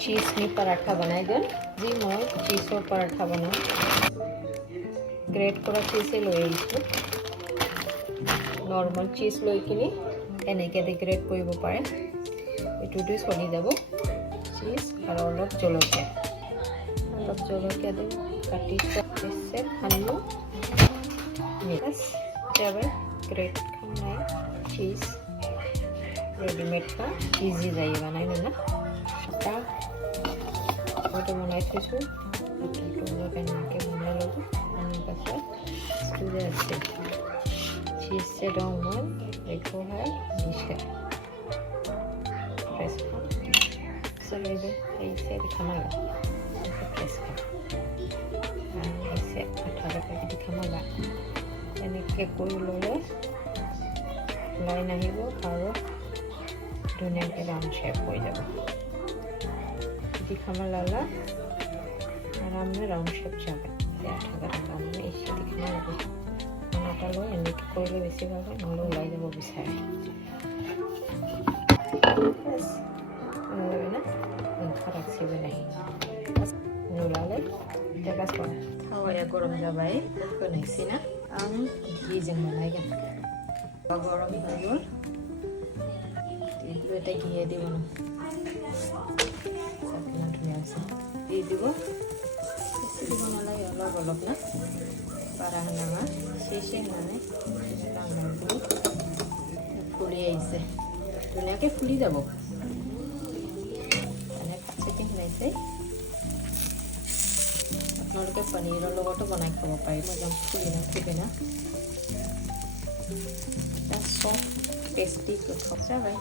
चीज नि पराठा बनाई दिल जी मैं चीजर पराठा बनाऊँ ग्रेट करा चीज লৈ আহিছোঁ नॉर्मल चीज লৈ কিনি এনেকে দি গ্ৰেট কৰিব পাৰে এটো দি চলি যাব চীজ আৰু অলপ জলকীয়া দি কাটি দিছে আলু মিক্স যাবে ग्रेट खाना चीज रेडीमेड का इजी जाइए बनाने ना आता फोटो बनाई थी तो बना के बना लो चीज से डाउन देखो है डिश है प्रेस सब ऐसे दिखाना प्रेस कर ऐसे 18 पे दिखाना यानी के कोई लोले লাই নাহিব আৰু ধুনীয়াকৈ ৰাউণ্ড শেপ হৈ যাব দিখামা লালা আৰামে ৰাউণ্ড শেপ যাবে আৰামে এসে দিখামা লাগে মনটা লৈ এনেকৈ কৰিলে বেছি ভাল হয় নহ'লে ওলাই যাব বিচাৰে না খারাপ ছিল নাহি নোলালে তেকাস পড়ে খাওয়া গরম যাবাই বানাইছি না আমি ঘিজों বানাইগोन গরম হয়ে গেল এটা ঘিয়ে দিব না সাতনা ধুনিয়া আছে দিয়ে দিব বেশি দিব নালাগে অলপ অলপ না পাৰা হানা শেষে মানে ডাঙৰটো ফুলি আহিছে ধুনীয়াকৈ ফুলি যাব মানে কাটছে নাইছে আপোনালোকে পনীৰৰ লগতো বনাই খাব পাৰিব একদম ফুলি না सॉफ्ट टेस्टी खा भाई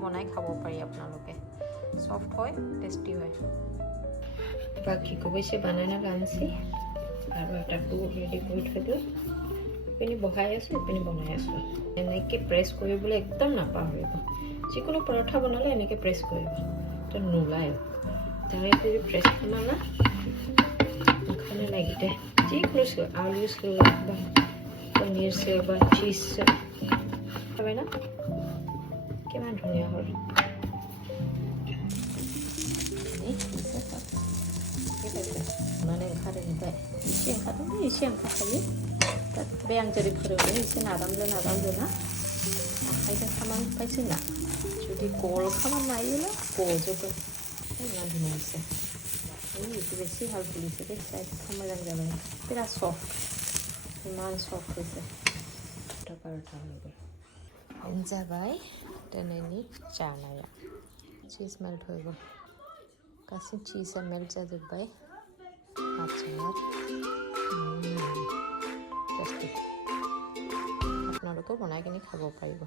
बनाई खाब पारि आपनालोके सॉफ्ट है टेस्टी है बाकी को बेसि बनाना लानसी आरो एटाको रेडी কৰি থৈছো ইপিনি বহাই আছো ইপিনি বনাই আছো এনেকে প্ৰেছ কৰিবলৈ একদম নাপাহৰিব যিকোনো পৰঠা বনালে এনেকে প্ৰেছ কৰিব তো নোলায় তাৰে যদি প্ৰেছ বনালা খানে লাগিতে যিকোনো আলু বা पनीर से বা चीज से হবে না কেমন ধুনিয়া হল মানে খারে নিতে এসে খাতে এসে আমি খাই বে আং যদি করে এসে নাদামলে না খাইতে খামান পাইছি না যদি কোল খামান নাইলে কোজো না ধুনিয়া আছে এই বেশি ভাল পুলিশে দেখ সাইড খামা যাবে পুরা সফট ইমান সফট হৈছে পৰঠা হৈ গ'ল যাবাই তেনেনি চানায়া চীজ মেল্ট হৈ গ'ল কাছে চীজ মেল্ট যাবাই আচ্ছা টেষ্টি আপোনালোকেও বনাই কিনি খাব পাৰিব